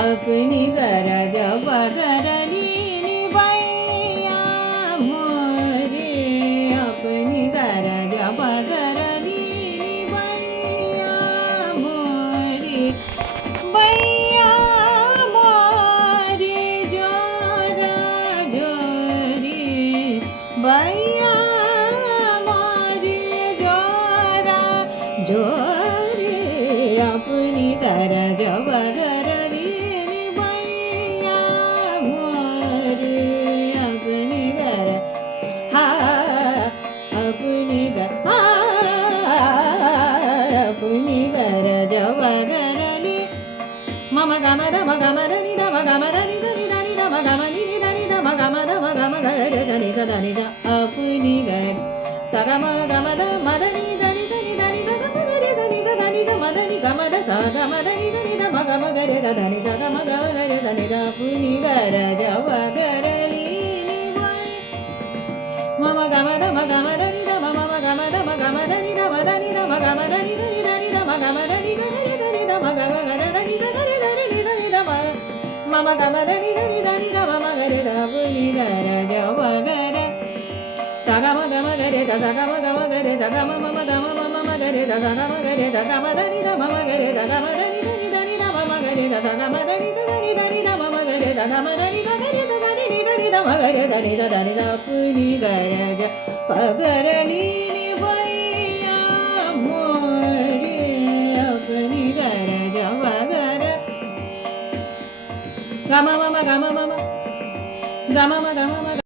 अपनी गरज बगरली बैया मोरे अपनी गरज बगरली बैया मोरे बैया मोरे जोरा जोरी बैया मोरे जोरा जोरी अपनी गरज बगरली बैया मोरे अपनी गर हा अपनी गर हा अपनी गरज बगरली मम गम रम गम रि रम गम रि रि रि रम गम नि रि रम गम रम गम गर सनि स ध नि स अपनी गर स गम गम द मद नि ध नि स नि ध नि स गम गर स नि स ध नि स मद नि गम द स गम द नि स नि ध म गम गर स ध नि स गम गम गर स नि स अपनी गर ज बगरली मम गम द म गम द नि द म म गम द म गम द नि द म द नि द म गम द नि स नि ध नि द म गम द नि स ग रि स नि द म गम गर द नि स ग रि द नि स नि द म मम गम द नि स नि ध नि द म म गर स अपनी गर ज बगर स ग म ग म गर स स ग म ग म गर स ग म म म ग म म म गर स स ग म गर स ग म द नि द म म गर स ग म द नि स नि ध नि द म म गर स स ग म द नि स ग रि द नि द म म गर स ग म द नि स ग रि स स नि नि स नि द म गर स नि स ध नि स अपनी गर ज बगरली बैया मोरे अपनी गर ज बगर गम मम गम मम गम म